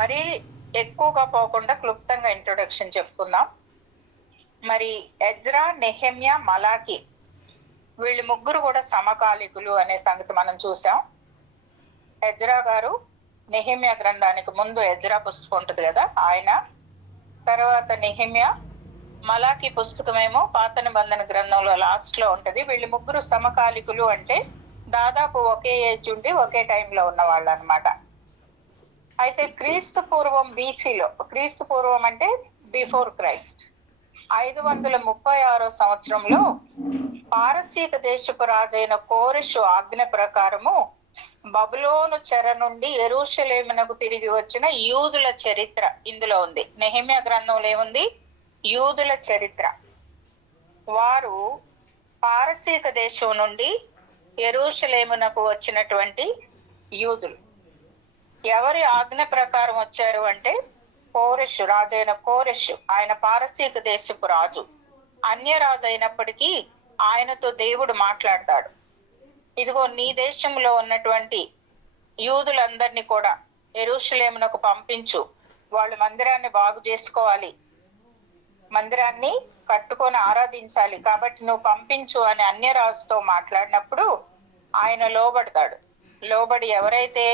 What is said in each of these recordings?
మరి ఎక్కువగా పోకుండా క్లుప్తంగా ఇంట్రొడక్షన్ చెప్పుకుందాం. మరి ఎజ్రా, నెహెమ్యా, మలాకి వీళ్ళు ముగ్గురు కూడా సమకాలికులు అనే సంగతి మనం చూసాం. ఎజ్రా గారు నెహెమ్యా గ్రంథానికి ముందు ఎజ్రా పుస్తకం ఉంటుంది కదా, ఆయన తర్వాత నెహెమ్యా, మలాకి పుస్తకమేమో పాత నిబంధన గ్రంథంలో లాస్ట్ లో ఉంటది. వీళ్ళు ముగ్గురు సమకాలికులు అంటే దాదాపు ఒకే ఏజ్ ఉండి ఒకే టైంలో ఉన్న వాళ్ళు అనమాట. అయితే క్రీస్తు పూర్వం బీసీలో, క్రీస్తు పూర్వం అంటే బిఫోర్ క్రైస్ట్, 536 సంవత్సరంలో పారసీక దేశపు రాజైన కోరెషు ఆజ్ఞ ప్రకారము బబులోను చెర నుండి యెరూషలేమునకు తిరిగి వచ్చిన యూదుల చరిత్ర ఇందులో ఉంది. నెహెమ్యా గ్రంథంలో ఏముంది? యూదుల చరిత్ర. వారు పారసీక దేశం నుండి యెరూషలేమునకు వచ్చినటువంటి యూదులు. ఎవరి ఆజ్ఞ ప్రకారం వచ్చారు అంటే కోరెషు, రాజైన కోరెషు, ఆయన పారసీక దేశపు రాజు. అన్యరాజు అయినప్పటికీ ఆయనతో దేవుడు మాట్లాడతాడు. ఇదిగో నీ దేశంలో ఉన్నటువంటి యూదులందరినీ కూడా యెరూషలేమునకు పంపించు, వాళ్ళు మందిరాన్ని బాగు చేసుకోవాలి, మందిరాన్ని కట్టుకొని ఆరాధించాలి, కాబట్టి నువ్వు పంపించు అని అన్యరాజుతో మాట్లాడినప్పుడు ఆయన లోబడతాడు. లోబడి ఎవరైతే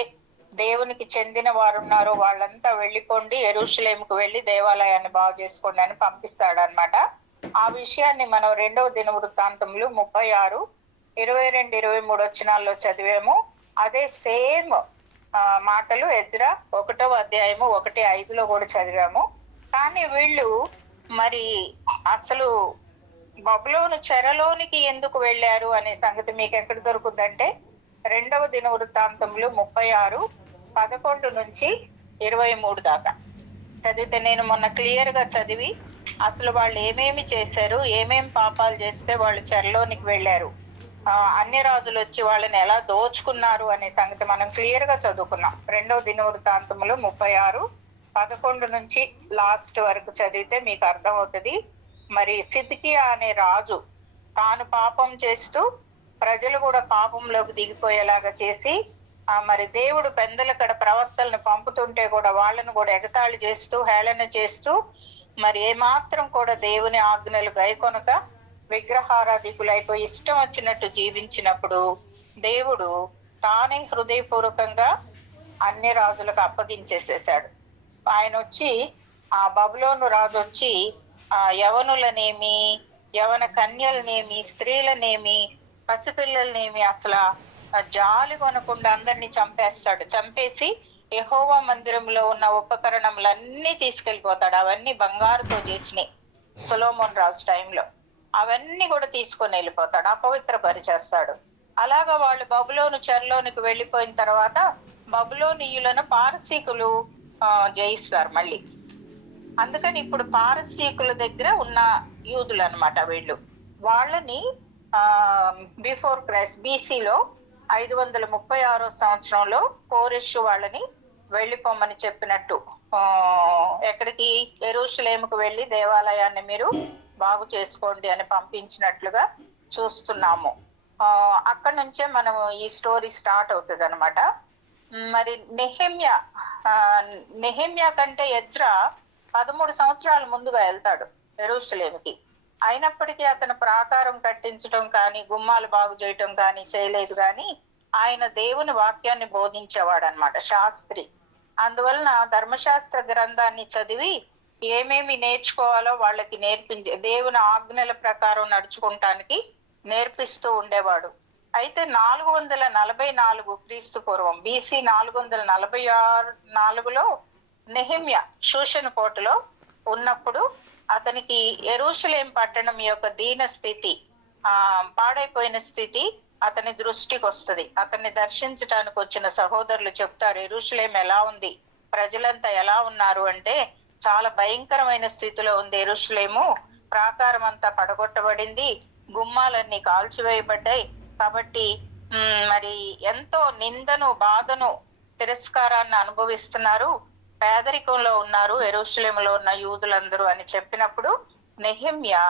దేవునికి చెందిన వారు ఉన్నారో వాళ్ళంతా వెళ్ళిపోండి, యెరూషలేముకు వెళ్ళి దేవాలయాన్ని బాగు చేసుకోండి అని పంపిస్తాడు అనమాట. ఆ విషయాన్ని మనం 2వ దినవృత్తాంతములు 36, 22, 23 వచనాల్లో చదివాము. అదే సేమ్ మాటలు ఎజ్రా 1వ అధ్యాయము 1:5లో కూడా చదివాము. కానీ వీళ్ళు మరి అసలు బబులోను చెరలోనికి ఎందుకు వెళ్ళారు అనే సంగతి మీకు ఎక్కడ దొరుకుతుందంటే 2వ దినవృత్తాంతములు 36, 11 నుంచి 23 దాకా చదివితే, నేను మొన్న క్లియర్ గా చదివి అసలు వాళ్ళు ఏమేమి చేశారు, ఏమేమి పాపాలు చేస్తే వాళ్ళు చెరలోనికి వెళ్ళారు, అన్య రాజులు వచ్చి వాళ్ళని ఎలా దోచుకున్నారు అనే సంగతి మనం క్లియర్ గా చదువుకున్నాం. 2వ దినవృత్తాంతములు 36, 11 నుంచి లాస్ట్ వరకు చదివితే మీకు అర్థమవుతుంది. మరి సిద్కియా అనే రాజు తాను పాపం చేస్తూ ప్రజలు కూడా పాపంలోకి దిగిపోయేలాగా చేసి, మరి దేవుడు పెందలకడ ప్రవక్తలను పంపుతుంటే కూడా వాళ్ళను కూడా ఎగతాళి చేస్తూ హేళన చేస్తూ మరి ఏమాత్రం కూడా దేవుని ఆజ్ఞలు గైకొనక విగ్రహారాధికులైపోయి ఇష్టం వచ్చినట్టు జీవించినప్పుడు దేవుడు తానే హృదయపూర్వకంగా అన్య రాజులకు అప్పగించేసేసాడు. ఆయన వచ్చి, ఆ బబులోను రాజు వచ్చి యవనులనేమి, యవన కన్యలనేమి, స్త్రీలనేమి, పసిపిల్లలనేమి అసలు జాలి కొనకుండా అందరినీ చంపేస్తాడు. చంపేసి యెహోవా మందిరంలో ఉన్న ఉపకరణములన్నీ తీసుకెళ్లిపోతాడు. అవన్నీ బంగారుతో చేసినాయి సొలొమోన్ రాజు టైంలో. అవన్నీ కూడా తీసుకొని వెళ్ళిపోతాడు, అపవిత్రపరిచేస్తాడు. అలాగా వాళ్ళు బబులోను చెరలోనికి వెళ్ళిపోయిన తర్వాత బబులోనీయులను పారసీకులు జయిస్తారు మళ్ళీ. అందుకని ఇప్పుడు పారసీకుల దగ్గర ఉన్న యూదులు అనమాట వీళ్ళు. వాళ్ళని బిఫోర్ క్రైస్ట్ బీసీలో 536 సంవత్సరంలో కోరెషు వాళ్ళని వెళ్ళిపోమని చెప్పినట్టు ఎక్కడికి, యెరూషలేముకు వెళ్ళి దేవాలయాన్ని మీరు బాగు చేసుకోండి అని పంపించినట్లుగా చూస్తున్నాము. అక్కడి నుంచే మనం ఈ స్టోరీ స్టార్ట్ అవుతుంది అనమాట. మరి నెహెమ్యా కంటే ఎజ్రా 13 సంవత్సరాల ముందుగా వెళ్తాడు యెరూషలేముకి. అయినప్పటికీ అతను ప్రాకారం కట్టించడం కానీ గుమ్మాలు బాగు చేయటం కానీ చేయలేదు. కానీ ఆయన దేవుని వాక్యాన్ని బోధించేవాడు అనమాట, శాస్త్రి. అందువలన ధర్మశాస్త్ర గ్రంథాన్ని చదివి ఏమేమి నేర్చుకోవాలో వాళ్ళకి దేవుని ఆజ్ఞల ప్రకారం నడుచుకుంటానికి నేర్పిస్తూ ఉండేవాడు. అయితే 444 క్రీస్తు పూర్వం బీసీ 444లో నెహెమ్యా షూషన్ కోటలో ఉన్నప్పుడు అతనికి యెరూషలేం పట్టణం యొక్క దీన స్థితి, పాడైపోయిన స్థితి అతని దృష్టికి వస్తుంది. అతన్ని దర్శించడానికి వచ్చిన సహోదరులు చెప్తారు, యెరూషలేం ఎలా ఉంది, ప్రజలంతా ఎలా ఉన్నారు అంటే చాలా భయంకరమైన స్థితిలో ఉంది యెరూషలేము. ప్రాకారం అంతా పడగొట్టబడింది, గుమ్మాలన్నీ కాల్చివేయబడ్డాయి. కాబట్టి మరి ఎంతో నిందను, బాధను, తిరస్కారాన్ని అనుభవిస్తున్నారు, పేదరికంలో ఉన్నారు యెరూషలేములో ఉన్న యూదులందరూ అని చెప్పినప్పుడు నెహెమ్యా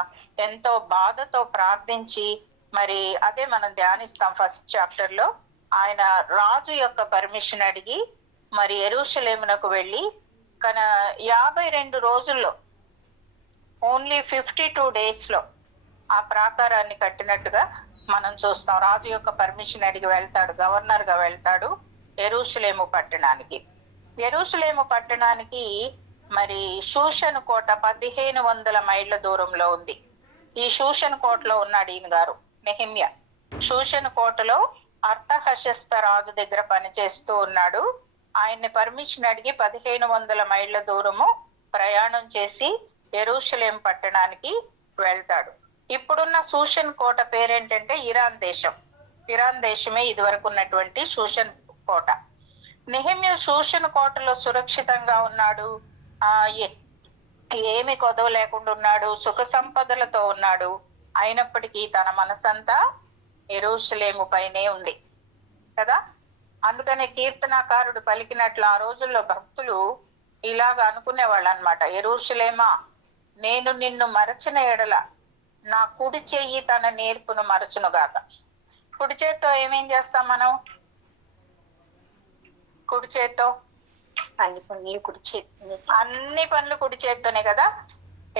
ఎంతో బాధతో ప్రార్థించి, మరి అదే మనం ధ్యానిస్తాం ఫస్ట్ చాప్టర్ లో, ఆయన రాజు యొక్క పర్మిషన్ అడిగి మరి యెరూషలేమునకు వెళ్ళి కన 52 రోజుల్లో ఓన్లీ 52 డేస్ లో ఆ ప్రాకారాన్ని కట్టినట్టుగా మనం చూస్తాం. రాజు యొక్క పర్మిషన్ అడిగి వెళ్తాడు, గవర్నర్ గా వెళ్తాడు యెరూషలేము పట్టణానికి. యెరూషలేము పట్టణానికి మరి షూషన్ కోట 1500 మైళ్ళ దూరంలో ఉంది. ఈ షూషన్ కోటలో ఉన్నాడు ఈయన గారు నెహెమ్యా. షూషన్ కోటలో అర్తహషస్త రాజు దగ్గర పనిచేస్తూ ఉన్నాడు. ఆయన్ని పర్మిషన్ అడిగి 1500 మైళ్ళ దూరము ప్రయాణం చేసి యెరూషలేం పట్టణానికి వెళ్తాడు. ఇప్పుడున్న షూషన్ కోట పేరేంటంటే ఇరాన్ దేశం. ఇరాన్ దేశమే ఇది వరకు ఉన్నటువంటి షూషన్ కోట. నెహెమ్యా షూషన్ కోటలో సురక్షితంగా ఉన్నాడు. ఏమి కొదవ లేకుండా ఉన్నాడు, సుఖ సంపదలతో ఉన్నాడు. అయినప్పటికీ తన మనసంతా యెరూషలేము పైనే ఉంది కదా. అందుకనే కీర్తనాకారుడు పలికినట్లు ఆ రోజుల్లో భక్తులు ఇలాగ అనుకునేవాళ్ళు అనమాట. యెరూషలేమా, నేను నిన్ను మరచిన ఎడల నా కుడి చెయ్యి తన నేర్పును మరచునుగాక. కుడి చేత్తో ఏమేం చేస్తాం మనం? కుడి చేత్తో అన్ని పనులు కుడి చేత్తోనే కదా.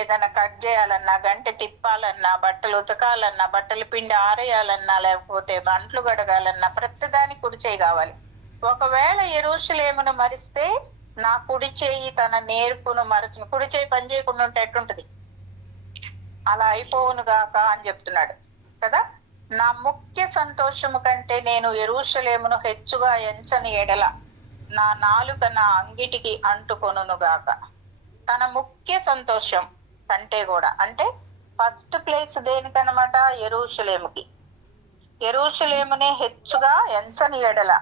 ఏదైనా కట్ చేయాలన్నా, గంటె తిప్పాలన్నా, బట్టలు ఉతకాలన్నా, బట్టలు పిండి ఆరేయాలన్నా, లేకపోతే అంట్లు గడగాలన్నా ప్రతిదానికి కుడి చేయి కావాలి. ఒకవేళ యెరూషలేమును మరిస్తే నా కుడి చేయి తన నేర్పును మరచును. కుడి చేయి పని చేయకుండా ఉంటే ఎట్టుంటది? అలా అయిపోవును గాక అని చెప్తున్నాడు కదా. నా ముఖ్య సంతోషము కంటే నేను యెరూషలేమును హెచ్చుగా ఎంచని ఎడల నా నాలుక నా అంగిటికి అంటుకొనును గాక. తన ముఖ్య సంతోషం కంటే కూడా, అంటే ఫస్ట్ ప్లేస్ దేనికనమాట? యెరూషలేముకి. యెరూషలేమునే హెచ్చుగా ఎంచని ఎడల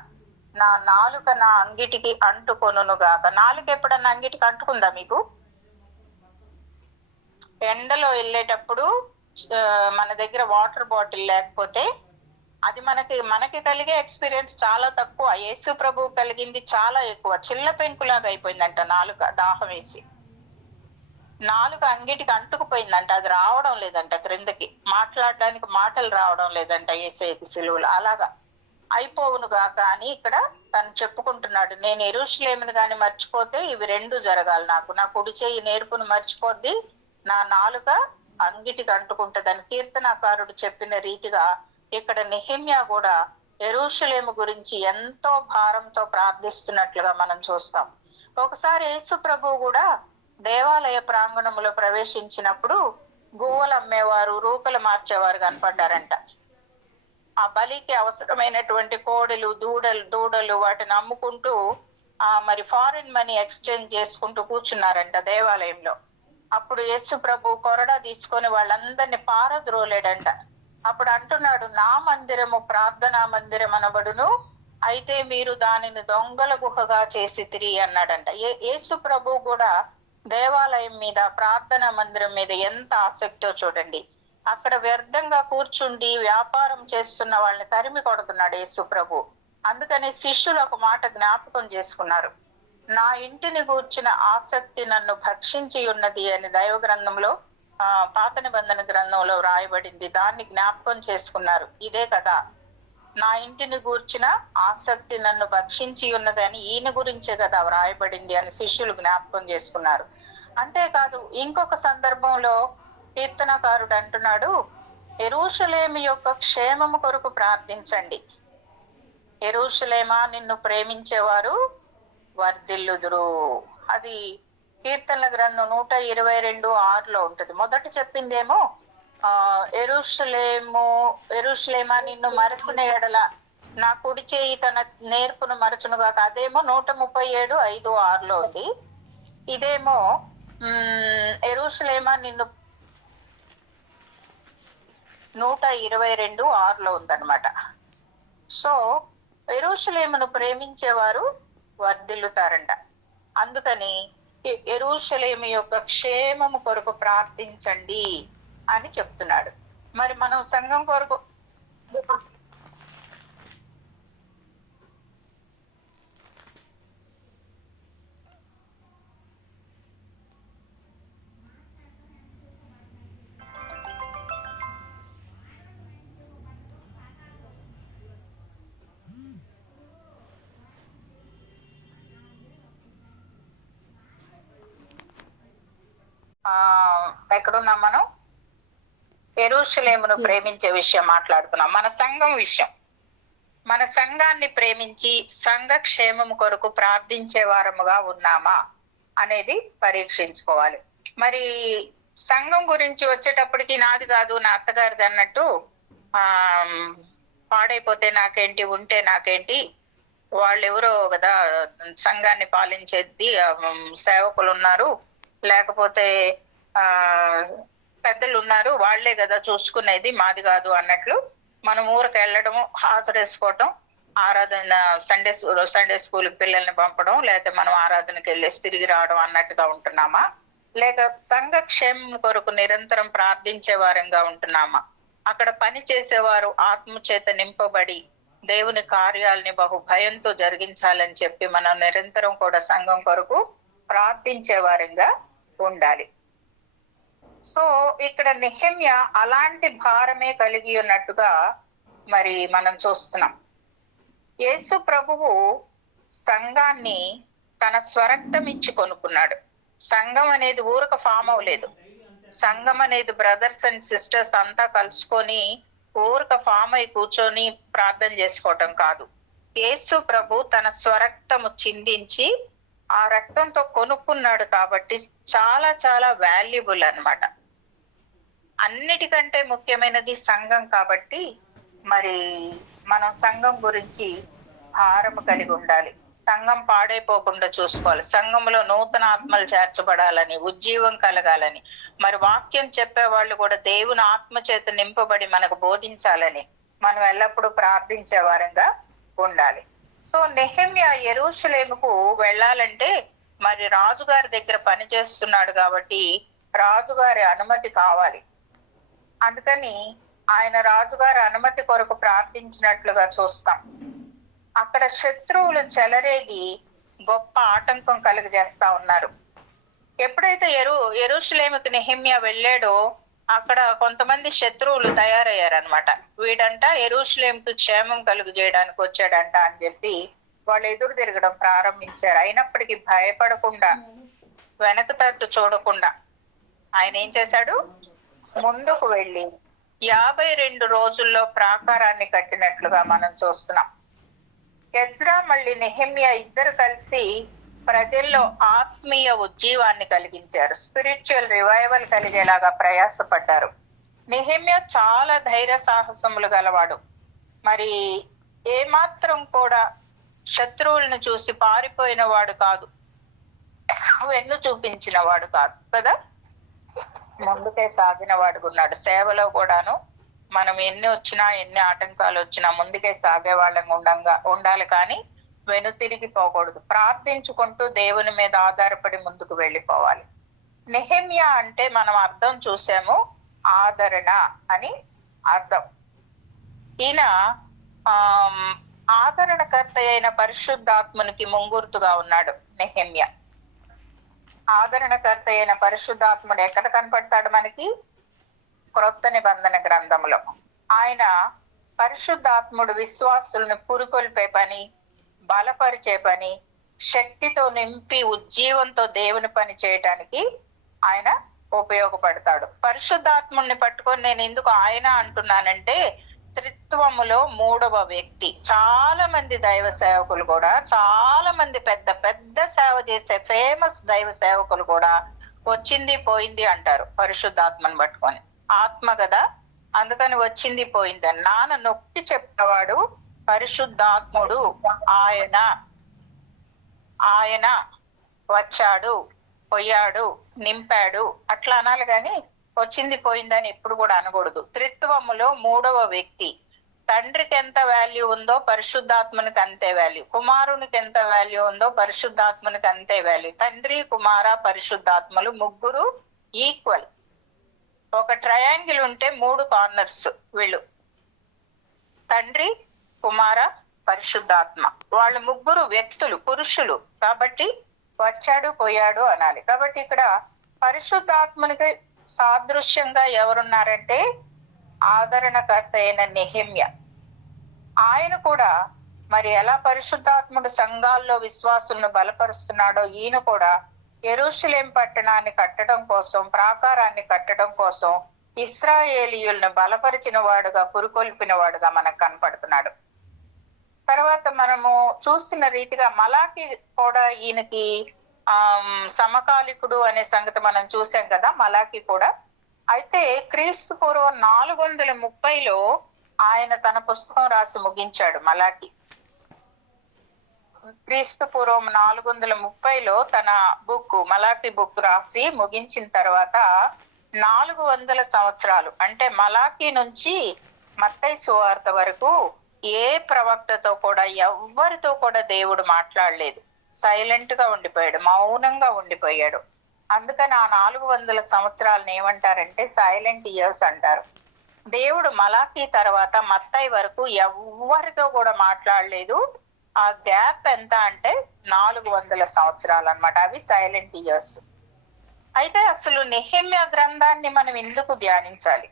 నా నాలుక నా అంగిటికి అంటుకొనును గాక. నాలుక ఎప్పుడన్నా అంగిటికి అంటుకుందా మీకు? ఎండలో వెళ్ళేటప్పుడు మన దగ్గర వాటర్ బాటిల్ లేకపోతే అది మనకి కలిగే ఎక్స్పీరియన్స్ చాలా తక్కువ. యేసు ప్రభు కలిగింది చాలా ఎక్కువ. చిల్ల పెంకులాగా అయిపోయిందంట నాలుక, దాహం వేసి. నాలుక అంగిటికి అంటుకుపోయిందంట. అది రావడం లేదంట క్రిందకి, మాట్లాడడానికి మాటలు రావడం లేదంట యేసయ్యకి సిలువలో. అలాగా అయిపోవును గాక అని ఇక్కడ తను చెప్పుకుంటున్నాడు. నేను యెరూషలేమును గాని మర్చిపోతే ఇవి రెండు జరగాలి నాకు. నా కుడి చేయి నేర్పును మర్చిపోద్ది, నా నాలుక అంగిటికి అంటుకుంటదని కీర్తనాకారుడు చెప్పిన రీతిగా ఇక్కడ నెహెమ్యా కూడా యెరూషలేము గురించి ఎంతో భారంతో ప్రార్థిస్తున్నట్లుగా మనం చూస్తాం. ఒకసారి యేసు ప్రభు కూడా దేవాలయ ప్రాంగణంలో ప్రవేశించినప్పుడు గువ్వలు అమ్మేవారు, రూకలు మార్చేవారు కనపడ్డారంట. ఆ బలికి అవసరమైనటువంటి కోడెలు, దూడలు వాటిని అమ్ముకుంటూ మరి ఫారిన్ మనీ ఎక్స్చేంజ్ చేసుకుంటూ కూర్చున్నారంట దేవాలయంలో. అప్పుడు యేసు ప్రభు కొరడా తీసుకొని వాళ్ళందరినీ పారద్రోలేడంట. అప్పుడు అంటున్నాడు, నా మందిరము ప్రార్థనా మందిరం అనబడును, అయితే మీరు దానిని దొంగల గుహగా చేసి తిరిగి అన్నాడంట. యేసు ప్రభు కూడా దేవాలయం మీద, ప్రార్థనా మందిరం మీద ఎంత ఆసక్తితో చూడండి. అక్కడ వ్యర్థంగా కూర్చుండి వ్యాపారం చేస్తున్న వాళ్ళని తరిమి కొడుతున్నాడు యేసు ప్రభు. అందుకని శిష్యులు ఒక మాట జ్ఞాపకం చేసుకున్నారు, నా ఇంటిని గూర్చిన ఆసక్తి నన్ను భక్షించి ఉన్నది అని దైవ గ్రంథంలో, పాత నిబంధన గ్రంథంలో వ్రాయబడింది. దాన్ని జ్ఞాపకం చేసుకున్నారు. ఇదే కదా, నా ఇంటిని గూర్చిన ఆసక్తి నన్ను భక్షించి ఉన్నదని ఈయన గురించే కదా వ్రాయబడింది అని శిష్యులు జ్ఞాపకం చేసుకున్నారు. అంతేకాదు ఇంకొక సందర్భంలో కీర్తనకారుడు అంటున్నాడు, యెరూషలేము యొక్క క్షేమము కొరకు ప్రార్థించండి. యెరూషలేమా, నిన్ను ప్రేమించేవారు వర్ధిల్లుదురు. అది కీర్తనల గ్రంథం 122:6 ఉంటది. మొదట చెప్పిందేమో యెరూషలేమా నిన్ను మరచిన ఎడల నా కుడి చేయి తన నేర్పును మరచునుగా. అదేమో 137:5-6 ఉంది. ఇదేమో యెరూషలేమా నిన్ను 122:6 ఉందన్నమాట. సో యెరూషలేమును ప్రేమించేవారు వర్ధిల్లుతారంట. అందుకని యెరూషలేము యొక్క క్షేమము కొరకు ప్రార్థించండి అని చెప్తున్నాడు. మరి మనం సంఘం కొరకు ఆ ఎక్కడున్నాం మనం? యెరూషలేమును ప్రేమించే విషయం మాట్లాడుతున్నాం. మన సంఘం విషయం. మన సంఘాన్ని ప్రేమించి సంఘ క్షేమం కొరకు ప్రార్థించే వారముగా ఉన్నామా అనేది పరీక్షించుకోవాలి. మరి సంఘం గురించి వచ్చేటప్పటికి నాది కాదు, నా అత్తగారిది అన్నట్టు ఆ పాడైపోతే నాకేంటి, ఉంటే నాకేంటి, వాళ్ళెవరో కదా సంఘాన్ని పాలించేది, సేవకులు ఉన్నారు, లేకపోతే ఆ పెద్దలు ఉన్నారు, వాళ్లే కదా చూసుకునేది, మాది కాదు అన్నట్లు మనం ఊరికి వెళ్ళడము, హాజరేసుకోవటం, ఆరాధన సండే స్కూల్కి పిల్లల్ని పంపడం, లేకపోతే మనం ఆరాధనకి వెళ్ళేసి తిరిగి రావడం అన్నట్టుగా ఉంటున్నామా? లేక సంఘ క్షేమం కొరకు నిరంతరం ప్రార్థించే వారంగా ఉంటున్నామా? అక్కడ పని చేసేవారు ఆత్మ చేత నింపబడి దేవుని కార్యాలని బహు భయంతో జరిగించాలని చెప్పి మనం నిరంతరం కూడా సంఘం కొరకు ప్రార్థించే వారంగా ఉండాలి. సో ఇక్కడ నెహెమ్యా అలాంటి భారమే కలిగి ఉన్నట్టుగా మరి మనం చూస్తున్నాం. యేసు ప్రభువు సంఘాన్ని తన స్వరక్తం ఇచ్చి కొనుక్కున్నాడు. సంఘం అనేది ఊరక ఫామ్ అవ్వలేదు. సంఘం అనేది బ్రదర్స్ అండ్ సిస్టర్స్ అంతా కలుసుకొని ఊరక ఫామ్ అయి కూర్చొని ప్రార్థన చేసుకోవటం కాదు. యేసు ప్రభు తన స్వరక్తము చిందించి ఆ రక్తంతో కొనుక్కున్నాడు కాబట్టి చాలా చాలా వాల్యుబుల్ అన్నమాట. అన్నిటికంటే ముఖ్యమైనది సంఘం కాబట్టి మరి మనం సంఘం గురించి భారము కలిగి ఉండాలి. సంఘం పాడైపోకుండా చూసుకోవాలి. సంఘంలో నూతన ఆత్మలు చేర్చబడాలని, ఉజ్జీవం కలగాలని, మరి వాక్యం చెప్పే వాళ్ళు కూడా దేవుని ఆత్మ చేత నింపబడి మనకు బోధించాలని మనం ఎల్లప్పుడూ ప్రార్థించే వారంగా ఉండాలి. సో నెహెమ్యా యెరూషలేముకు వెళ్ళాలంటే మరి రాజుగారి దగ్గర పని చేస్తున్నాడు కాబట్టి రాజుగారి అనుమతి కావాలి. అందుకని ఆయన రాజుగారి అనుమతి కొరకు ప్రార్థించినట్లుగా చూస్తాం. అక్కడ శత్రువులు చెలరేగి గొప్ప ఆటంకం కలుగజేస్తా ఉన్నారు. ఎప్పుడైతే యెరూషలేముకి నెహెమ్యా వెళ్ళాడో అక్కడ కొంతమంది శత్రువులు తయారయ్యారనమాట. వీడంట యెరూషలేముకు క్షేమం కలుగు చేయడానికి వచ్చాడంట అని చెప్పి వాళ్ళు ఎదురు తిరగడం ప్రారంభించారు. అయినప్పటికీ భయపడకుండా, వెనక తట్టు చూడకుండా ఆయన ఏం చేశాడు? ముందుకు వెళ్ళి 52 రోజుల్లో ప్రాకారాన్ని కట్టినట్లుగా మనం చూస్తున్నాం. ఎజ్రా మళ్ళీ నెహెమ్యా ఇద్దరు కలిసి ప్రజల్లో ఆత్మీయ ఉజ్జీవాన్ని కలిగించారు. స్పిరిచువల్ రివైవల్ కలిగేలాగా ప్రయాసపడ్డారు. నెహెమ్యా చాలా ధైర్య సాహసములు గలవాడు. మరి ఏమాత్రం కూడా శత్రువులను చూసి పారిపోయిన వాడు కాదు, వెన్ను చూపించిన వాడు కాదు కదా, ముందుకే సాగిన వాడుకున్నాడు. సేవలో కూడాను మనం ఎన్ని వచ్చినా, ఎన్ని ఆటంకాలు వచ్చినా ముందుకే సాగే వాళ్ళం ఉండాలి, కానీ వెను తిరిగి పోకూడదు. ప్రార్థించుకుంటూ దేవుని మీద ఆధారపడి ముందుకు వెళ్ళిపోవాలి. నెహెమ్యా అంటే మనం అర్థం చూసాము, ఆదరణ అని అర్థం. ఈయన ఆదరణకర్త అయిన పరిశుద్ధాత్మునికి ముంగుర్తుగా ఉన్నాడు నెహెమ్యా. ఆదరణకర్త అయిన పరిశుద్ధాత్ముడు ఎక్కడ కనపడతాడు మనకి? క్రొత్త నిబంధన గ్రంథంలో. ఆయన పరిశుద్ధాత్ముడు విశ్వాసులను పురుకొల్పే పని, బలపరిచే పని, శక్తితో నింపి ఉజ్జీవంతో దేవుని పని చేయటానికి ఆయన ఉపయోగపడతాడు. పరిశుద్ధాత్ముడిని పట్టుకొని నేను ఎందుకు ఆయన అంటున్నానంటే, త్రిత్వములో 3వ వ్యక్తి. చాలా మంది దైవ సేవకులు కూడా, చాలా మంది పెద్ద పెద్ద సేవ చేసే ఫేమస్ దైవ సేవకులు కూడా వచ్చింది పోయింది అంటారు పరిశుద్ధాత్మని పట్టుకొని. ఆత్మ కదా, అందుకని వచ్చింది పోయింది అని. నాన్న నొక్కి చెప్పేవాడు పరిశుద్ధాత్ముడు, ఆయన వచ్చాడు, పోయాడు, నింపాడు అట్లా అనాలి, కానీ వచ్చింది పోయిందని ఎప్పుడు కూడా అనకూడదు. త్రిత్వములో 3వ వ్యక్తి. తండ్రికి ఎంత వాల్యూ ఉందో పరిశుద్ధాత్మనికి అంతే వాల్యూ, కుమారునికి ఎంత వాల్యూ ఉందో పరిశుద్ధాత్మనికి అంతే వాల్యూ. తండ్రి, కుమార, పరిశుద్ధాత్మలు ముగ్గురు ఈక్వల్. ఒక ట్రయాంగిల్ ఉంటే 3 కార్నర్స్ వీళ్ళు, తండ్రి, కుమార, పరిశుద్ధాత్మ. వాళ్ళు ముగ్గురు వ్యక్తులు, పురుషులు కాబట్టి వచ్చాడు పోయాడు అనాలి. కాబట్టి ఇక్కడ పరిశుద్ధాత్మనికి సాదృశ్యంగా ఎవరున్నారంటే ఆదరణకర్త అయిన నెహెమ్యా. ఆయన కూడా మరి ఎలా పరిశుద్ధాత్ముడు సంఘాల్లో విశ్వాసులను బలపరుస్తున్నాడో ఈయన కూడా యెరూషలేం పట్టణాన్ని కట్టడం కోసం, ప్రాకారాన్ని కట్టడం కోసం ఇశ్రాయేలీయులను బలపరిచిన వాడుగా, పురుకొల్పిన వాడుగా మనకు కనపడుతున్నాడు. తర్వాత మనము చూసిన రీతిగా మలాకి కూడా ఈయనకి సమకాలికుడు అనే సంగతి మనం చూసాం కదా, మలాకి కూడా. అయితే క్రీస్తు పూర్వం 430లో ఆయన తన పుస్తకం రాసి ముగించాడు మలాకి. క్రీస్తు పూర్వం 430లో తన మలాకి బుక్ రాసి ముగించిన తర్వాత 400 సంవత్సరాలు, అంటే మలాకి నుంచి మత్తయి సువార్త వరకు ఏ ప్రవక్తతో కూడా, ఎవ్వరితో కూడా దేవుడు మాట్లాడలేదు. సైలెంట్ గా ఉండిపోయాడు, మౌనంగా ఉండిపోయాడు. అందుకని ఆ 400 సంవత్సరాలను ఏమంటారంటే సైలెంట్ ఇయర్స్ అంటారు. దేవుడు మలాకి తర్వాత మత్తయి వరకు ఎవ్వరితో కూడా మాట్లాడలేదు. ఆ గ్యాప్ ఎంత అంటే 400 సంవత్సరాలు అన్నమాట. అవి సైలెంట్ ఇయర్స్. అయితే అసలు నెహెమ్యా గ్రంథాన్ని మనం ఎందుకు ధ్యానించాలి?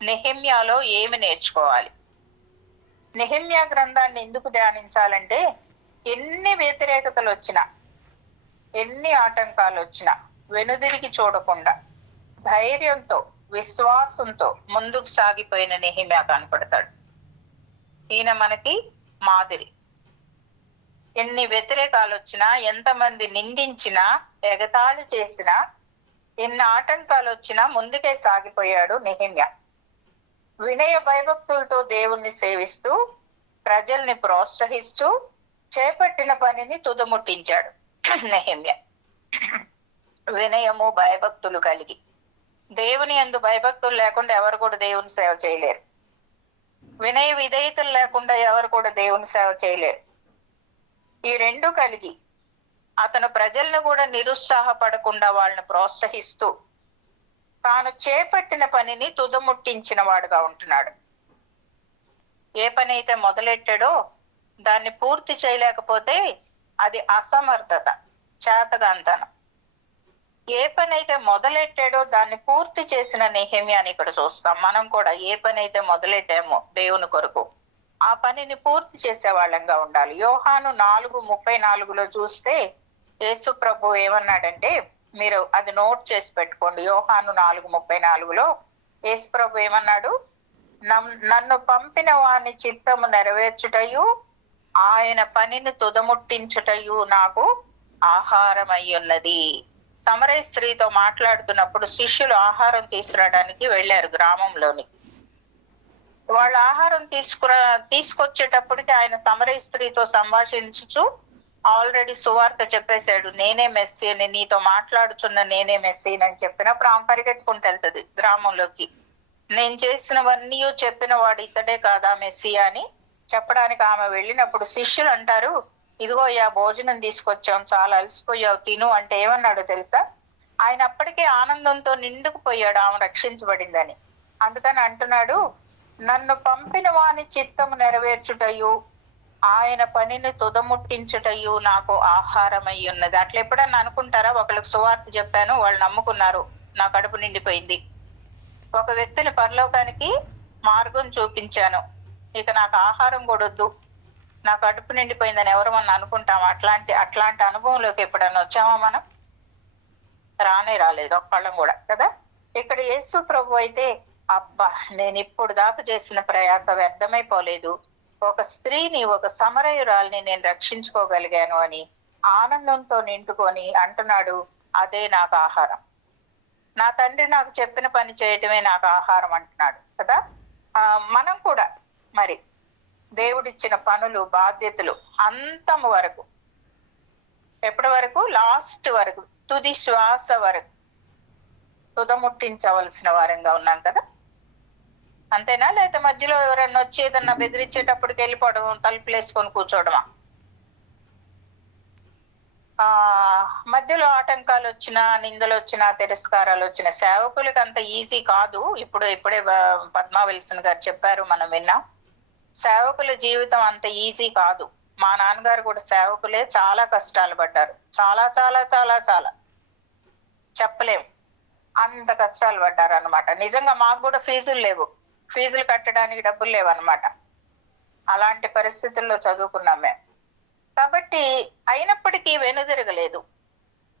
నెహెమ్యాలో ఏమి నేర్చుకోవాలి? నెహెమ్యా గ్రంథాన్ని ఎందుకు ధ్యానించాలంటే ఎన్ని వ్యతిరేకతలు వచ్చినా, ఎన్ని ఆటంకాలు వచ్చినా వెనుదిరిగి చూడకుండా ధైర్యంతో, విశ్వాసంతో ముందుకు సాగిపోయిన నెహెమ్యా కనపడతాడు. ఈయన మనకి మాదిరి. ఎన్ని వ్యతిరేకాలు వచ్చినా, ఎంతమంది నిందించినా, ఎగతాళి చేసినా, ఎన్ని ఆటంకాలు వచ్చినా ముందుకే సాగిపోయాడు నెహెమ్యా. వినయ భయభక్తులతో దేవుణ్ణి సేవిస్తూ, ప్రజల్ని ప్రోత్సహిస్తూ చేపట్టిన పనిని తుదముట్టించాడు నెహెమ్యా. వినయము భయభక్తులు కలిగి, దేవుని యందు భయభక్తులు లేకుండా ఎవరు కూడా దేవుని సేవ చేయలేరు. వినయ విధేయతలు లేకుండా ఎవరు కూడా దేవుని సేవ చేయలేరు. ఈ రెండు కలిగి అతను ప్రజలను కూడా నిరుత్సాహపడకుండా వాళ్ళని ప్రోత్సహిస్తూ తాను చేపట్టిన పనిని తుదముట్టించిన వాడుగా ఉంటున్నాడు. ఏ పని అయితే మొదలెట్టాడో దాన్ని పూర్తి చేయలేకపోతే అది అసమర్థత, చేతగాంతనం. ఏ పని అయితే మొదలెట్టాడో దాన్ని పూర్తి చేసిన నెహెమ్యాని ఇక్కడ చూస్తాం. మనం కూడా ఏ పని అయితే మొదలెట్టామో దేవుని కొరకు ఆ పనిని పూర్తి చేసే వాళ్ళంగా ఉండాలి. యోహాను 4:34లో చూస్తే యేసు ప్రభు ఏమన్నాడంటే, మీరు అది నోట్ చేసి పెట్టుకోండి. యోహాను 4:34లో యేసు ప్రభు ఏమన్నాడు? నన్ను పంపిన వాని చిత్తము నెరవేర్చుటయు ఆయన పనిని తుదముట్టించుటయు నాకు ఆహారం అయ్యున్నది. సమరయ స్త్రీతో మాట్లాడుతున్నప్పుడు శిష్యులు ఆహారం తీసుకురావడానికి వెళ్ళారు గ్రామంలోని. వాళ్ళ ఆహారం తీసుకొచ్చేటప్పటికి ఆయన సమరయ స్త్రీతో సంభాషించుచు ఆల్రెడీ సువార్త చెప్పేశాడు, నేనే మెస్సీని, నీతో మాట్లాడుచున్న నేనే మెస్సీని అని చెప్పినప్పుడు ఆమె పరిగెత్తుకుంటూ వెళ్తుంది గ్రామంలోకి. నేను చేసినవన్నీ చెప్పిన వాడు ఇతడే కాదా మెస్సియా అని చెప్పడానికి ఆమె వెళ్ళినప్పుడు శిష్యులు అంటారు, ఇదిగో భోజనం తీసుకొచ్చాం, చాలా అలసిపోయావు, తిను అంటే ఏమన్నాడు తెలుసా? ఆయన అప్పటికే ఆనందంతో నిండుకుపోయాడు ఆమె రక్షించబడిందని. అందుకని అంటున్నాడు, నన్ను పంపిన వాని చిత్తము నెరవేర్చుటయు ఆయన పనిని తుదముట్టించుటయు నాకు ఆహారమై ఉన్నది. అట్లా ఎప్పుడన్నా అనుకుంటారా? ఒకళ్ళకి సువార్త చెప్పాను, వాళ్ళు నమ్ముకున్నారు, నా కడుపు నిండిపోయింది. ఒక వ్యక్తిని పరలోకానికి మార్గం చూపించాను, ఇక నాకు ఆహారం కూడా వద్దు, నా కడుపు నిండిపోయిందని ఎవరమన్నా అనుకుంటాం? అట్లాంటి అనుభవంలోకి ఎప్పుడన్నా వచ్చామా మనం? రాలేదు ఒక్కళ్ళం కూడా కదా. ఇక్కడ యేసు ప్రభు అయితే, అబ్బా నేను ఇప్పుడు దాకా చేసిన ప్రయాస వ్యర్థమైపోలేదు, ఒక స్త్రీని, ఒక సమరయురాల్ని నేను రక్షించుకోగలిగాను అని ఆనందంతో నిండుకొని అంటున్నాడు, అదే నాకు ఆహారం, నా తండ్రి నాకు చెప్పిన పని చేయటమే నాకు ఆహారం అంటున్నాడు కదా. మనం కూడా మరి దేవుడిచ్చిన పనులు, బాధ్యతలు అంతం వరకు, ఎప్పటి వరకు? లాస్ట్ వరకు, తుది శ్వాస వరకు తుదముట్టించవలసిన వారంగా ఉన్నాం కదా. అంతేనా? లేకపోతే మధ్యలో ఎవరన్నా వచ్చి ఏదన్నా బెదిరించేటప్పటికి వెళ్ళిపోవడం, తలుపులు వేసుకొని కూర్చోవడమా? మధ్యలో ఆటంకాలు వచ్చినా, నిందలు వచ్చినా, తిరస్కారాలు వచ్చినా సేవకులకి అంత ఈజీ కాదు. ఇప్పుడే పద్మా విల్సన్ గారు చెప్పారు, మనం విన్నాం. సేవకుల జీవితం అంత ఈజీ కాదు. మా నాన్నగారు కూడా సేవకులే, చాలా కష్టాలు పడ్డారు, చాలా చాలా చాలా చాలా చెప్పలేము అంత కష్టాలు పడ్డారు అనమాట. నిజంగా మాకు కూడా ఫీజులు లేవు, ఫీజులు కట్టడానికి డబ్బులు లేవు అనమాట. అలాంటి పరిస్థితుల్లో చదువుకున్నాం మేము. కాబట్టి అయినప్పటికీ వెనుదిరగలేదు.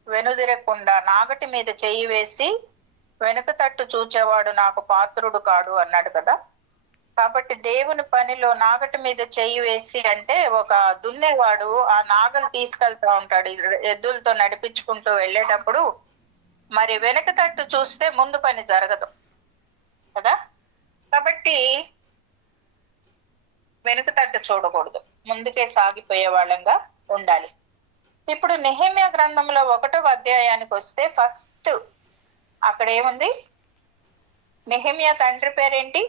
వెనుదిరకుండా నాగటి మీద చెయ్యి వేసి వెనుక తట్టు చూచేవాడు నాకు పాత్రుడు కాడు అన్నాడు కదా. కాబట్టి దేవుని పనిలో నాగటి మీద చెయ్యి వేసి అంటే ఒక దున్నేవాడు ఆ నాగలు తీసుకెళ్తా ఉంటాడు ఎద్దులతో నడిపించుకుంటూ వెళ్ళేటప్పుడు. మరి వెనుక తట్టు చూస్తే ముందు పని జరగదు కదా. కాబట్టి వెనుక తట్టు చూడకూడదు, ముందుకే సాగిపోయే వాళ్ళంగా ఉండాలి. ఇప్పుడు నెహెమ్యా గ్రంథంలో 1వ అధ్యాయానికి వస్తే ఫస్ట్ అక్కడ ఏముంది? నెహెమ్యా తండ్రి పేరేంటి?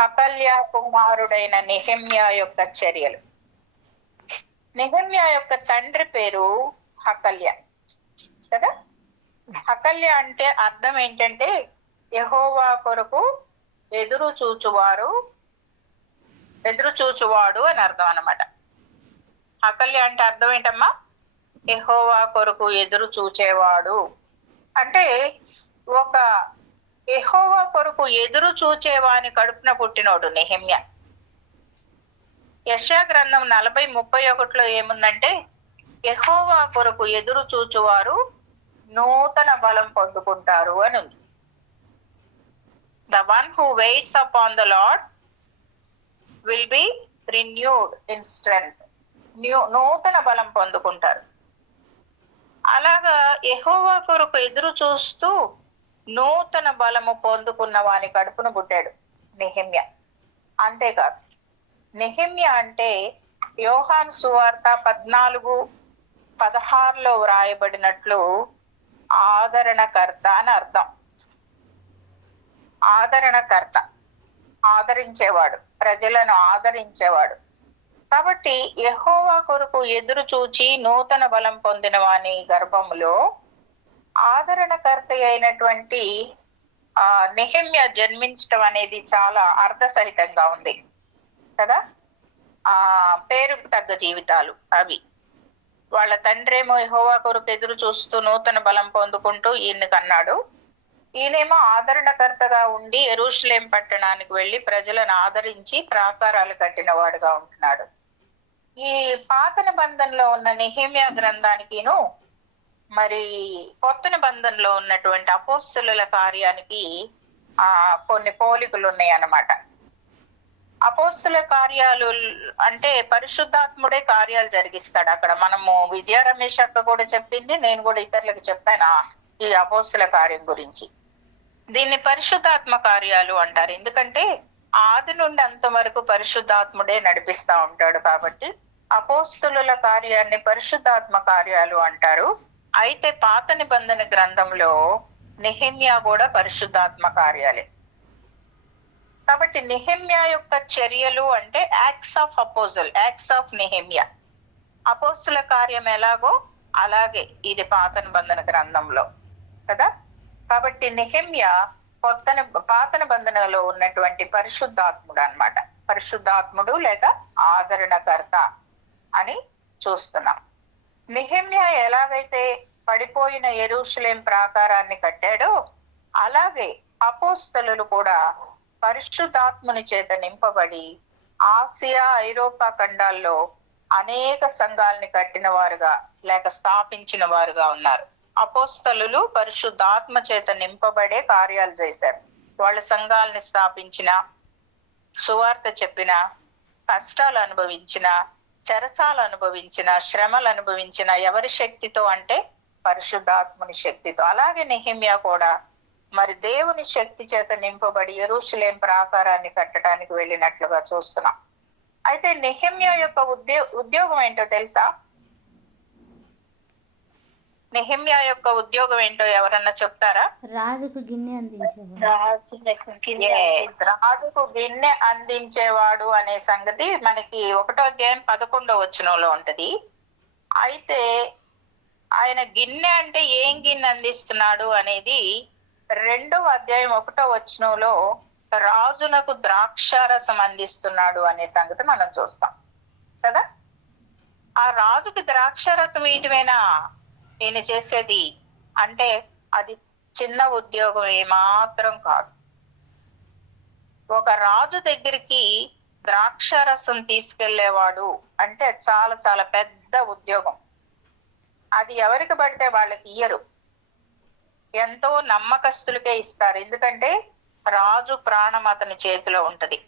హకల్యా కుమారుడైన నెహెమ్యా యొక్క చర్యలు. నెహెమ్యా యొక్క తండ్రి పేరు హకల్యా కదా. హకల్యా అంటే అర్థం ఏంటంటే యెహోవా కొరకు ఎదురు చూచువాడు అని అర్థం అన్నమాట. హకల్యా అంటే అర్థం ఏంటమ్మా? యెహోవా కొరకు ఎదురు చూచేవాడు. అంటే ఒక యెహోవా కొరకు ఎదురు చూచేవాని కడుపున పుట్టినోడు నెహెమ్యా. యెషయా గ్రంథం 40:31 ఏముందంటే యెహోవా కొరకు ఎదురు చూచువారు నూతన బలం పొందుకుంటారు అని ఉంది. The one who waits upon the Lord will be renewed in strength. నూతన బలం పొందుకుంటారు. అలాగా యెహోవా కొరకు ఎదురు చూస్తూ నూతన బలము పొందుకున్న వాని కడుపున పుట్టాడు నెహెమ్యా. అంతేకాదు, నెహెమ్యా అంటే యోహాను సువార్త 14:16 వ్రాయబడినట్లు ఆదరణకర్త అని అర్థం. ఆదరణకర్త, ఆదరించేవాడు, ప్రజలను ఆదరించేవాడు. కాబట్టి యెహోవా కొరకు ఎదురు చూచి నూతన బలం పొందిన వాని గర్భములో ఆదరణకర్త అయినటువంటి నెహెమ్యా జన్మించటం అనేది చాలా అర్థసహితంగా ఉంది కదా. పేరుకు తగ్గ జీవితాలు అవి. వాళ్ళ తండ్రేమో యెహోవా కొరకు ఎదురు చూస్తూ నూతన బలం పొందుకుంటూ ఈయన్ని కన్నాడు. ఈయనేమో ఆదరణకర్తగా ఉండి యెరూషలేం పట్టణానికి వెళ్లి ప్రజలను ఆదరించి ప్రాకారాలు కట్టిన వాడుగా ఉంటున్నాడు. ఈ పాత నిబంధనలో ఉన్న నెహెమ్యా గ్రంథానికిను మరి కొత్త నిబంధనలో ఉన్నటువంటి అపోస్తలుల కార్యానికి కొన్ని పోలికలు ఉన్నాయి అన్నమాట. అపోస్తల కార్యాలు అంటే పరిశుద్ధాత్ముడే కార్యాలు జరిగిస్తాడు అక్కడ. మనము విజయ రమేష్ అక్క కూడా చెప్పింది, నేను కూడా ఇతరులకు చెప్పాను ఈ అపోస్తల కార్యం గురించి. దీన్ని పరిశుద్ధాత్మ కార్యాలు అంటారు. ఎందుకంటే ఆది నుండి అంతవరకు పరిశుద్ధాత్ముడే నడిపిస్తా ఉంటాడు. కాబట్టి అపోస్తలుల కార్యాన్ని పరిశుద్ధాత్మ కార్యాలు అంటారు. అయితే పాత నిబంధన గ్రంథంలో నెహెమ్యా కూడా పరిశుద్ధాత్మ కార్యాలే. కాబట్టి నెహెమ్యా యొక్క చర్యలు అంటే acts of apostles, acts of Nehemiah. అపోస్తల కార్యం ఎలాగో అలాగే ఇది పాత నిబంధన గ్రంథంలో కదా. కాబట్టి నెహెమ్యా పాత నిబంధనలో ఉన్నటువంటి పరిశుద్ధాత్ముడు అన్నమాట. పరిశుద్ధాత్ముడు లేక ఆదరణకర్త అని చూస్తున్నాం. నెహెమ్యా ఎలాగైతే పడిపోయిన యెరూషలేం ప్రాకారాన్ని కట్టాడో అలాగే అపోస్తలులు కూడా పరిశుద్ధాత్ముని చేత నింపబడి ఆసియా, ఐరోపా ఖండాల్లో అనేక సంఘాలని కట్టిన వారుగా లేక స్థాపించిన వారుగా ఉన్నారు. అపోస్తలులు పరిశుద్ధాత్మ చేత నింపబడే కార్యాలు చేశారు. వాళ్ళ సంఘాలని స్థాపించిన, సువార్త చెప్పిన, కష్టాలు అనుభవించిన, చెరసాలు అనుభవించిన, శ్రమలు అనుభవించిన ఎవరి శక్తితో అంటే పరిశుద్ధాత్ముని శక్తితో. అలాగే నెహెమ్యా కూడా మరి దేవుని శక్తి చేత నింపబడి యెరూషలేం ప్రాకారాన్ని కట్టడానికి వెళ్ళినట్లుగా చూస్తున్నాం. అయితే నెహెమ్యా యొక్క ఉద్యోగం ఏంటో తెలుసా? నెహెమ్యా యొక్క ఉద్యోగం ఏంటో ఎవరన్నా చెప్తారా? రాజుకు గిన్నె అందించేవాడు. రాజుకు గిన్నె అందించేవాడు అనే సంగతి మనకి 1వ అధ్యాయం 11వ వచనంలో ఉంటది. అయితే ఆయన గిన్నె అంటే ఏం గిన్నె అందిస్తున్నాడు అనేది 2వ అధ్యాయం 1వ వచనంలో రాజునకు ద్రాక్షారసం అందిస్తున్నాడు అనే సంగతి మనం చూస్తాం కదా. ఆ రాజుకి ద్రాక్షారసం ఇయటమేనా ఈయన చేసేది అంటే అది చిన్న ఉద్యోగం ఏమాత్రం కాదు. ఒక రాజు దగ్గరికి ద్రాక్షారసం తీసుకెళ్లేవాడు అంటే చాలా చాలా పెద్ద పెద్ద ఉద్యోగం. అది ఎవరికి పడితే వాళ్ళకి ఇయ్యరు, ఎంతో నమ్మకస్తులకే ఇస్తారు. ఎందుకంటే రాజు ప్రాణం అతని చేతిలో ఉంటది.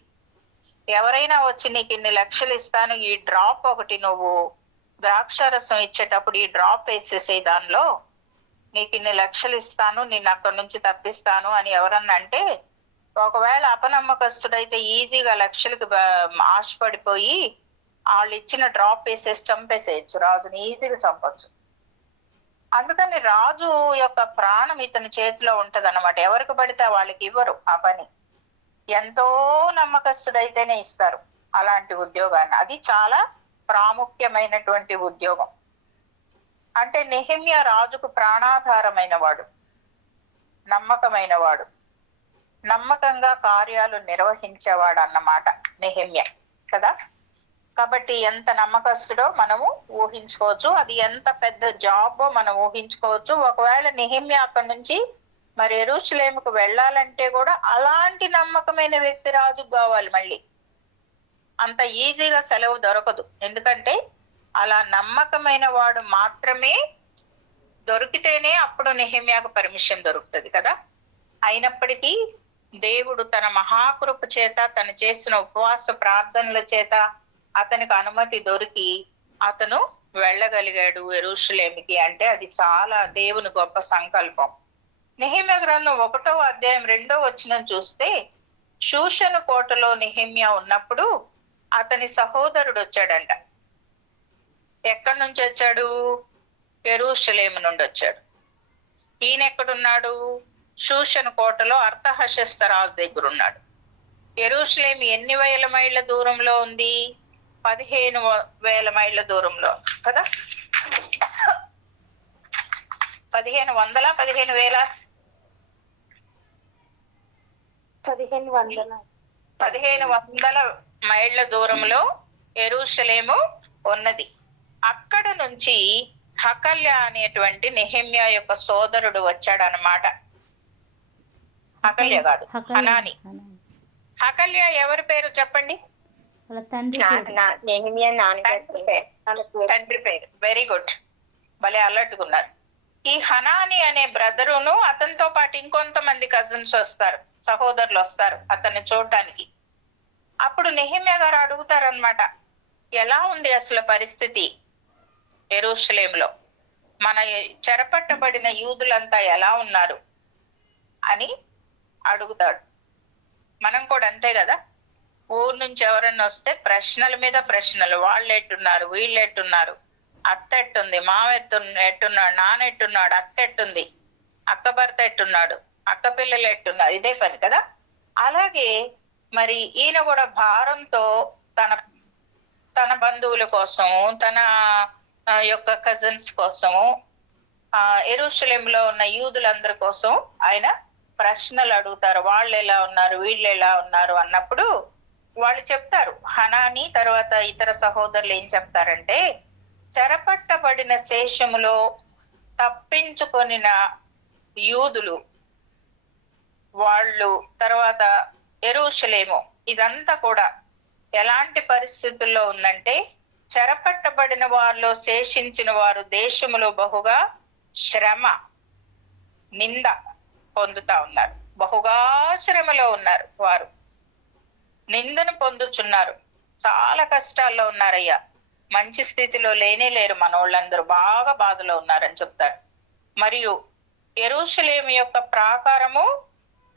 ఎవరైనా వచ్చి నీకు ఇన్ని లక్షలు ఇస్తాను, ఈ డ్రాప్ ఒకటి నువ్వు ద్రాక్షారసం ఇచ్చేటప్పుడు ఈ డ్రాప్ వేసేసే దానిలో నీకు ఇన్ని లక్షలు ఇస్తాను, నిన్ను అక్కడి నుంచి తప్పిస్తాను అని ఎవరన్నా అంటే, ఒకవేళ అపనమ్మకస్తుడైతే ఈజీగా లక్షలకు ఆశపడిపోయి వాళ్ళు ఇచ్చిన డ్రాప్ వేసేసి చంపేసేయచ్చు, రాజుని ఈజీగా చంపొచ్చు. అందుకని రాజు యొక్క ప్రాణం ఇతని చేతిలో ఉంటది అన్నమాట. ఎవరికి పడితే వాళ్ళకి ఇవ్వరు ఆ పని, ఎంతో నమ్మకస్తుడైతేనే ఇస్తారు అలాంటి ఉద్యోగాన్ని. అది చాలా ప్రాముఖ్యమైనటువంటి ఉద్యోగం. అంటే నెహెమ్యా రాజుకు ప్రాణాధారమైన వాడు, నమ్మకమైన వాడు, నమ్మకంగా కార్యాలు నిర్వహించేవాడు అన్నమాట నెహెమ్యా కదా. కాబట్టి ఎంత నమ్మకస్తుడో మనము ఊహించుకోవచ్చు, అది ఎంత పెద్ద జాబో మనం ఊహించుకోవచ్చు. ఒకవేళ నెహెమ్యా అక్కడి నుంచి మరి యెరూషలేముకు వెళ్ళాలంటే కూడా అలాంటి నమ్మకమైన వ్యక్తి రాజుకు కావాలి. మళ్ళీ అంత ఈజీగా సెలవు దొరకదు, ఎందుకంటే అలా నమ్మకమైన వాడు మాత్రమే దొరికితేనే అప్పుడు నెహెమ్యాకు పర్మిషన్ దొరుకుతుంది కదా. అయినప్పటికీ దేవుడు తన మహాకృప చేత, తను చేసిన ఉపవాస ప్రార్థనల చేత అతనికి అనుమతి దొరికి అతను వెళ్ళగలిగాడు యెరూషలేముకి. అంటే అది చాలా దేవుని గొప్ప సంకల్పం. నెహెమ్యా గ్రంథం 1వ అధ్యాయం 2వ వచనం చూస్తే, షూషను కోటలో నెహెమ్యా ఉన్నప్పుడు అతని సహోదరుడు వచ్చాడంట. ఎక్కడి నుంచి వచ్చాడు? యెరూషలేము నుండి వచ్చాడు. ఈయన ఎక్కడున్నాడు? షూషను కోటలో అర్తహషస్త రాజు దగ్గర ఉన్నాడు. యెరూషలేము ఎన్ని వేల మైళ్ళ దూరంలో ఉంది? 15,000 మైళ్ళ దూరంలో కదా. 1500 15,000 1500 మైళ్ళ దూరంలో యెరూషలేము ఉన్నది. అక్కడ నుంచి హకల్య అనేటువంటి నెహెమ్యా యొక్క సోదరుడు వచ్చాడు అన్నమాట. హకల్య కాదు, హనాని. హకల్య ఎవరి పేరు చెప్పండి? తండ్రి పేరు. వెరీ గుడ్, భలే అలర్ట్గా. ఈ హనాని అనే బ్రదరును అతనితో పాటు ఇంకొంతమంది కజిన్స్ వస్తారు, సహోదరులు వస్తారు అతన్ని చూడడానికి. అప్పుడు నెహెమ్యా గారు అడుగుతారనమాట, ఎలా ఉంది అసలు పరిస్థితి యెరూషలేములో, మన చెరపట్టబడిన యూదులంతా ఎలా ఉన్నారు అని అడుగుతాడు. మనం కూడా అంతే కదా, ఊరు నుంచి ఎవరన్నా వస్తే ప్రశ్నల మీద ప్రశ్నలు. వాళ్ళు ఎట్టున్నారు, వీళ్ళు ఎట్టున్నారు, అత్త ఎట్టుంది, మావ ఎట్టున్నాడు, నాన్న ఎట్టున్నాడు, అక్క ఎట్టుంది, అక్క భర్త ఎట్టున్నాడు, అక్క పిల్లలు ఎట్టున్నారు, ఇదే పని కదా. అలాగే మరి ఈయన కూడా భారంతో తన బంధువుల కోసం, తన యొక్క కజిన్స్ కోసము, యెరూషలేములో ఉన్న యూదులందరి కోసం ఆయన ప్రశ్నలు అడుగుతారు. వాళ్ళు ఎలా ఉన్నారు, వీళ్ళు ఎలా ఉన్నారు అన్నప్పుడు వాళ్ళు చెప్తారు. హనాని తర్వాత ఇతర సహోదరులు ఏం చెప్తారంటే, చెరపట్టబడిన శేషములో తప్పించుకొనిన యూదులు వాళ్ళు, తర్వాత యెరూషలేము, ఇదంతా కూడా ఎలాంటి పరిస్థితుల్లో ఉందంటే, చెరపట్టబడిన వారిలో శేషించిన వారు దేశములో బహుగా శ్రమ, నింద పొందుతా ఉన్నారు. బహుగా శ్రమలో ఉన్నారు, వారు నిందను పొందుచున్నారు, చాలా కష్టాల్లో ఉన్నారయ్యా, మంచి స్థితిలో లేనే లేరు, మన వాళ్ళందరూ బాగా బాధలో ఉన్నారని చెప్తారు. మరియు యెరూషలేము యొక్క ప్రాకారము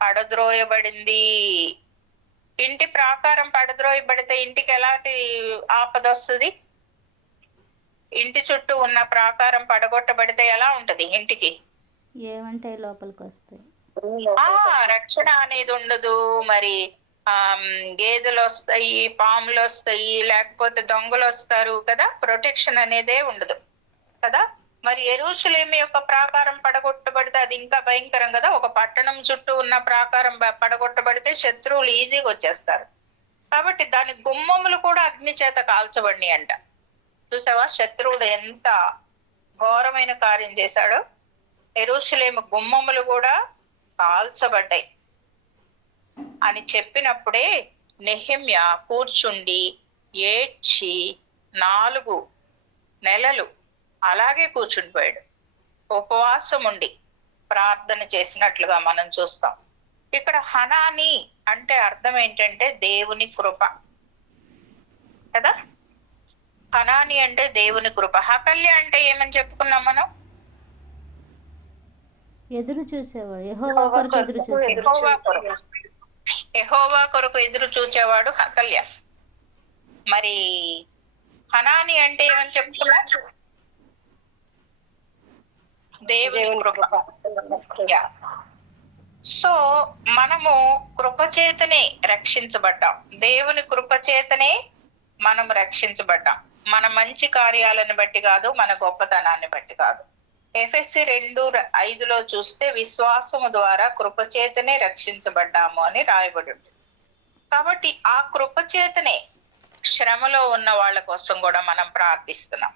పడద్రోయబడింది. ఇంటి ప్రాకారం పడద్రోయబడితే ఇంటికి ఎలాంటి ఆపద వస్తుంది? ఇంటి చుట్టూ ఉన్న ప్రాకారం పడగొట్టబడితే ఎలా ఉంటది ఇంటికి? ఏమంటే లోపలికి వస్తాయి, రక్షణ అనేది ఉండదు. మరి గేదెలు వస్తాయి, పాములు వస్తాయి, లేకపోతే దొంగలు వస్తారు కదా, ప్రొటెక్షన్ అనేదే ఉండదు కదా. మరి యెరూషలేము యొక్క ప్రాకారం పడగొట్టబడితే అది ఇంకా భయంకరం కదా. ఒక పట్టణం చుట్టూ ఉన్న ప్రాకారం పడగొట్టబడితే శత్రువులు ఈజీగా వచ్చేస్తారు. కాబట్టి దాని గుమ్మములు కూడా అగ్ని చేత కాల్చబడినాయి అంట. చూసావా శత్రువుడు ఎంత ఘోరమైన కార్యం చేశాడో. యెరూషలేము గుమ్మములు కూడా కాల్చబడ్డాయి అని చెప్పినప్పుడే నెహెమ్యా కూర్చుండి ఏడ్చి 4 నెలలు అలాగే కూర్చుండిపోయాడు. ఉపవాసం ఉండి ప్రార్థన చేసినట్లుగా మనం చూస్తాం. ఇక్కడ హనాని అంటే అర్థం ఏంటంటే దేవుని కృప కదా. హనాని అంటే దేవుని కృప. హకల్య అంటే ఏమని చెప్పుకున్నాం మనం? ఎదురు చూసేవాడు, యెహోవా కొరకు ఎదురు చూసేవాడు. యెహోవా కొరకు ఎదురు చూచేవాడు హకల్య. మరి హనాని అంటే ఏమని చెప్పుకున్నా? దేవుని కృప. సో మనము కృపచేతనే రక్షించబడ్డాం. దేవుని కృపచేతనే మనం రక్షించబడ్డాం. మన మంచి కార్యాలను బట్టి కాదు, మన గొప్పతనాన్ని బట్టి కాదు. ఎఫెసీ 2:5 చూస్తే విశ్వాసము ద్వారా కృపచేతనే రక్షించబడ్డాము అని రాయబడి ఉంది. కాబట్టి ఆ కృపచేతనే శ్రమలో ఉన్న వాళ్ళ కోసం కూడా మనం ప్రార్థిస్తున్నాం.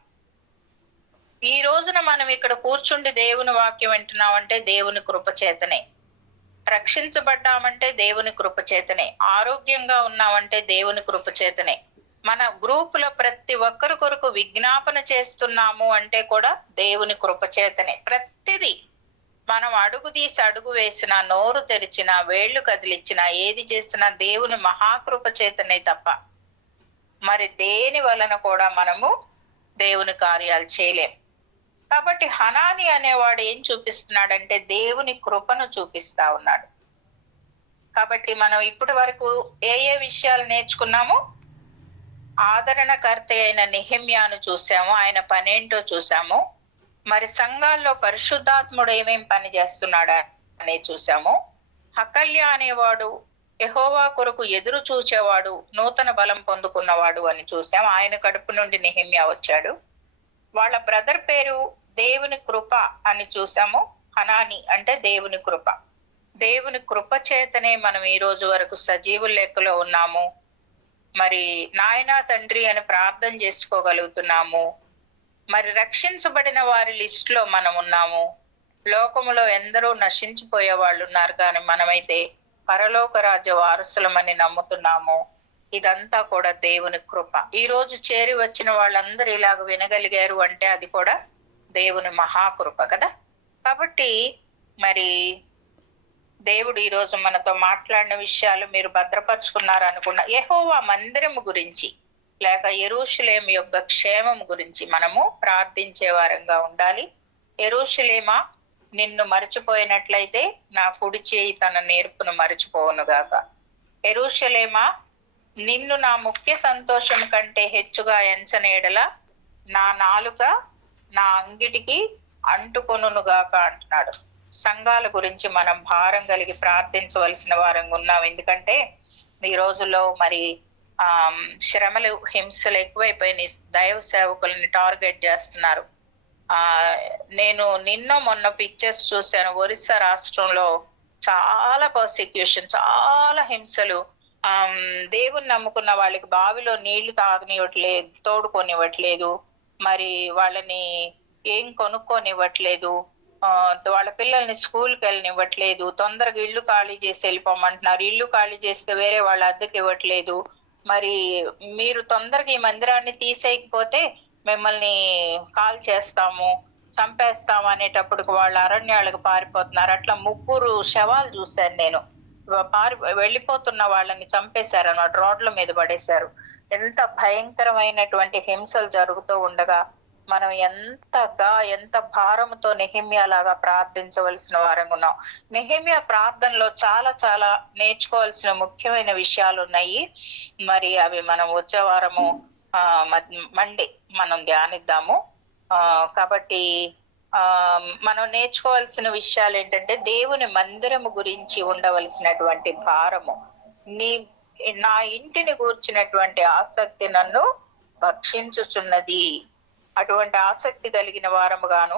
ఈ రోజున మనం ఇక్కడ కూర్చుండి దేవుని వాక్యం వింటున్నామంటే దేవుని కృపచేతనే. రక్షించబడ్డామంటే దేవుని కృపచేతనే. ఆరోగ్యంగా ఉన్నామంటే దేవుని కృపచేతనే. మన గ్రూపులో ప్రతి ఒక్కరి కొరకు విజ్ఞాపన చేస్తున్నాము అంటే కూడా దేవుని కృపచేతనే. ప్రతిదీ మనం అడుగు తీసి అడుగు వేసినా, నోరు తెరిచినా, వేళ్లు కదిలిచ్చినా, ఏది చేసినా దేవుని మహాకృప చేతనే తప్ప మరి దేని వలన కూడా మనము దేవుని కార్యాలు చేయలేం. కాబట్టి హనాని అనేవాడు ఏం చూపిస్తున్నాడంటే దేవుని కృపను చూపిస్తా ఉన్నాడు. కాబట్టి మనం ఇప్పటి వరకు ఏ ఏ విషయాలు నేర్చుకున్నాము? ఆదరణకర్త అయిన నెహెమ్యాను చూసాము, ఆయన పనేంటో చూసాము. మరి సంఘాల్లో పరిశుద్ధాత్ముడు ఏమేం పని చేస్తున్నాడా అనేది చూసాము. హకల్య అనేవాడు యెహోవా కొరకు ఎదురు చూచేవాడు, నూతన బలం పొందుకున్నవాడు అని చూసాం. ఆయన కడుపు నుండి నెహెమ్యా వచ్చాడు. వాళ్ళ బ్రదర్ పేరు దేవుని కృప అని చూసాము. హనాని అంటే దేవుని కృప. దేవుని కృప చేతనే మనం ఈ రోజు వరకు సజీవుల లెక్కలో ఉన్నాము. మరి నాయనా తండ్రి అని ప్రార్థన చేసుకోగలుగుతున్నాము. మరి రక్షించబడిన వారి లిస్ట్ లో మనం ఉన్నాము. లోకములో ఎందరో నశించిపోయే వాళ్ళు ఉన్నారు, కానీ మనమైతే పరలోక రాజ్య వారసులమని నమ్ముతున్నాము. ఇదంతా కూడా దేవుని కృప. ఈ రోజు చేరి వచ్చిన వాళ్ళందరూ ఇలాగ వినగలిగారు అంటే అది కూడా దేవుని మహాకృప కదా. కాబట్టి మరి దేవుడు ఈ రోజు మనతో మాట్లాడిన విషయాలు మీరు భద్రపరుచుకున్నారు అనుకున్నా. యెహోవా మందిరము గురించి లేక యెరూషలేము యొక్క క్షేమం గురించి మనము ప్రార్థించే వారంగా ఉండాలి. యెరూషలేమా, నిన్ను మరచిపోయినట్లయితే నా కుడి చేయి తన నేర్పును మరచిపోవునుగాక. యెరూషలేమా, నిన్ను నా ముఖ్య సంతోషం కంటే హెచ్చుగా ఎంచనేడల నా నాలుక నా అంగిటికి అంటుకొనుగాక అంటున్నాడు. సంఘాల గురించి మనం భారం కలిగి ప్రార్థించవలసిన వారంగా ఉన్నాం. ఎందుకంటే ఈ రోజుల్లో మరి శ్రమలు, హింసలు ఎక్కువైపోయినాయి. దైవ సేవకుల్ని టార్గెట్ చేస్తున్నారు. నేను మొన్న పిక్చర్స్ చూశాను. ఒరిస్సా రాష్ట్రంలో చాలా పర్సిక్యూషన్, చాలా హింసలు. దేవుని నమ్ముకున్న వాళ్ళకి బావిలో నీళ్లు తాగనివ్వట్లేదు, తోడుకొనివ్వట్లేదు, మరి వాళ్ళని ఏం కొనుక్కొనివ్వట్లేదు, వాళ్ళ పిల్లల్ని స్కూల్కి వెళ్ళనివ్వట్లేదు, తొందరగా ఇల్లు ఖాళీ చేసి వెళ్ళిపోమంటున్నారు. ఇల్లు ఖాళీ చేస్తే వేరే వాళ్ళ అద్దెకి ఇవ్వట్లేదు. మరి మీరు తొందరగా ఈ మందిరాన్ని తీసేయకపోతే మిమ్మల్ని కాల్ చేస్తాము, చంపేస్తాము అనేటప్పటికి వాళ్ళు అరణ్యాలకు పారిపోతున్నారు. అట్లా 3 శవాలు చూశాను నేను. వెళ్ళిపోతున్న వాళ్ళని చంపేశారు అన్నమాట, రోడ్ల మీద పడేశారు. ఎంత భయంకరమైనటువంటి హింసలు జరుగుతూ ఉండగా మనం ఎంత భారంతో నెహెమ్యా లాగా ప్రార్థించవలసిన వారంగా ఉన్నాం. నెహెమ్యా ప్రార్థనలో చాలా చాలా నేర్చుకోవాల్సిన ముఖ్యమైన విషయాలు ఉన్నాయి. మరి అవి మనం వచ్చే వారము మండే మనం ధ్యానిద్దాము. కాబట్టి మనం నేర్చుకోవాల్సిన విషయాలు ఏంటంటే దేవుని మందిరము గురించి ఉండవలసినటువంటి భారము. నా ఇంటిని గూర్చినటువంటి ఆసక్తి నన్ను భక్షించుచున్నది. అటువంటి ఆసక్తి కలిగిన వారముగాను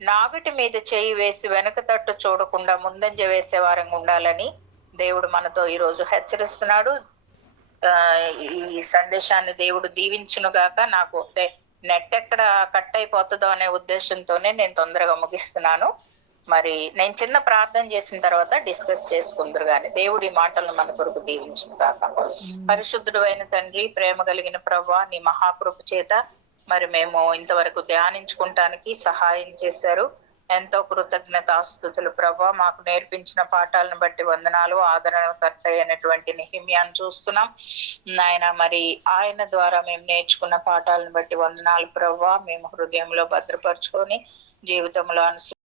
నాగటి మీద చేయి వేసి వెనక తట్టు చూడకుండా ముందంజ వేసే వారంగా ఉండాలని దేవుడు మనతో ఈరోజు హెచ్చరిస్తున్నాడు. ఈ సందేశాన్ని దేవుడు దీవించునుగాక. నాకు నెట్ ఎక్కడ కట్ అయిపోతుందో అనే ఉద్దేశంతోనే నేను తొందరగా ముగిస్తున్నాను. మరి నేను చిన్న ప్రార్థన చేసిన తర్వాత డిస్కస్ చేసుకుందరు గాని. దేవుడి మాటలను మన కొరకు దీవించునుగాక. పరిశుద్ధుడు అయిన తండ్రి, ప్రేమ కలిగిన ప్రభువా, నీ మహాకృప చేత మరి మేము ఇంతవరకు ధ్యానించుకుంటానికి సహాయం చేశారు. ఎంతో కృతజ్ఞతాస్తుతులు ప్రభా. మాకు నేర్పించిన పాఠాలను బట్టి వందనాలు. ఆదరణకర్త అయినటువంటి నెహెమ్యాను చూస్తున్నాం నాయన. మరి ఆయన ద్వారా మేము నేర్చుకున్న పాఠాలను బట్టి వందనాలు ప్రభా. మేము హృదయంలో భద్రపరుచుకొని జీవితంలో